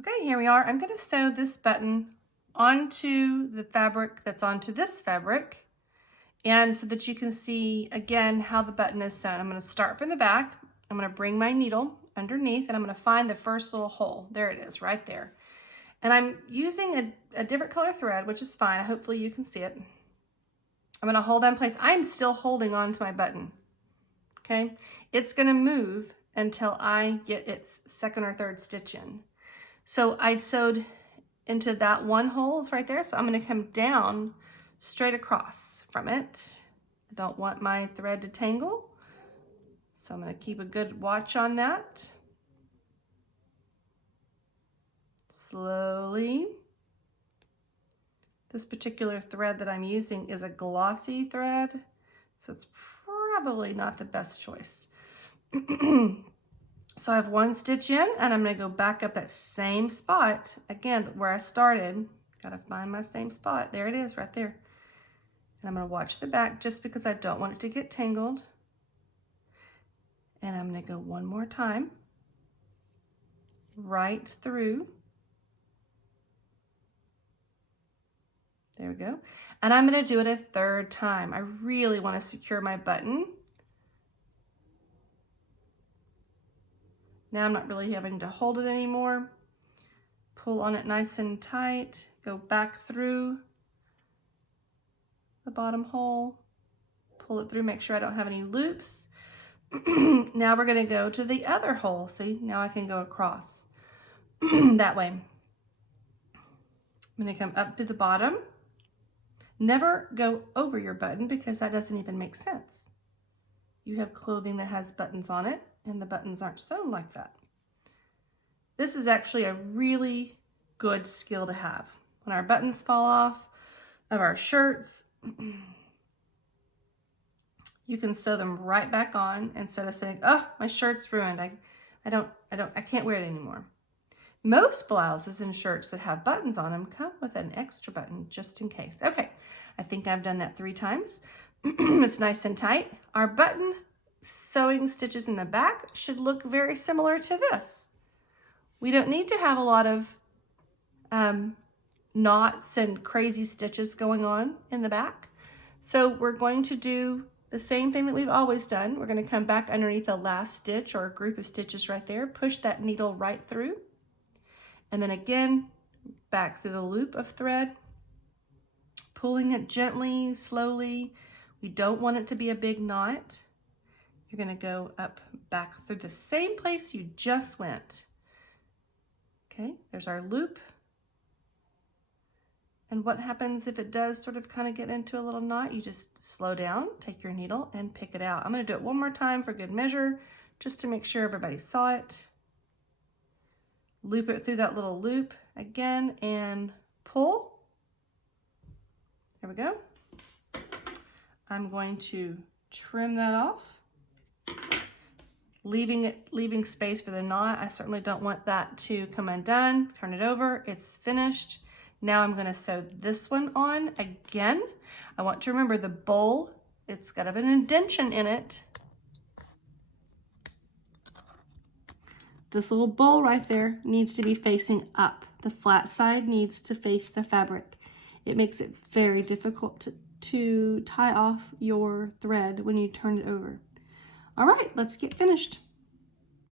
Okay, here we are. I'm going to sew this button onto the fabric that's onto this fabric, and so that you can see again how the button is sewn. I'm going to start from the back. I'm going to bring my needle underneath and I'm going to find the first little hole. There it is, right there. And I'm using a different color thread, which is fine. Hopefully you can see it. I'm going to hold that in place. I'm still holding on to my button. Okay, it's going to move until I get its second or third stitch in. So I sewed into that one hole, it's right there. So I'm going to come down straight across from it. I don't want my thread to tangle, so I'm going to keep a good watch on that. Slowly. This particular thread that I'm using is a glossy thread, so it's probably not the best choice. So I have one stitch in and I'm going to go back up that same spot again where I started. Got to find my same spot. There it is right there. And I'm going to watch the back just because I don't want it to get tangled. And I'm going to go one more time right through. There we go. And I'm going to do it a third time. I really want to secure my button. Now I'm not really having to hold it anymore. Pull on it nice and tight. Go back through the bottom hole. Pull it through, make sure I don't have any loops. Now we're going to go to the other hole. See, now I can go across that way. I'm going to come up to the bottom. Never go over your button because that doesn't even make sense. You have clothing that has buttons on it and the buttons aren't sewn like that. This is actually a really good skill to have. When our buttons fall off of our shirts, you can sew them right back on instead of saying, oh, my shirt's ruined. I can't wear it anymore. Most blouses and shirts that have buttons on them come with an extra button just in case. Okay, I think I've done that 3 times. It's nice and tight. Our button sewing stitches in the back should look very similar to this. We don't need to have a lot of knots and crazy stitches going on in the back. So we're going to do the same thing that we've always done. We're going to come back underneath the last stitch or a group of stitches right there, push that needle right through, and then again back through the loop of thread, pulling it gently, slowly. We don't want it to be a big knot. You're going to go up back through the same place you just went. Okay, there's our loop. And what happens if it does sort of kind of get into a little knot? You just slow down, take your needle and pick it out. I'm going to do it one more time for good measure, just to make sure everybody saw it. Loop it through that little loop again and pull. There we go. I'm going to trim that off, leaving space for the knot. I certainly don't want that to come undone. Turn it over, it's finished. Now I'm going to sew this one on again. I want to remember the bowl, it's got an indentation in it. This little bowl right there needs to be facing up. The flat side needs to face the fabric. It makes it very difficult to tie off your thread when you turn it over. All right, let's get finished.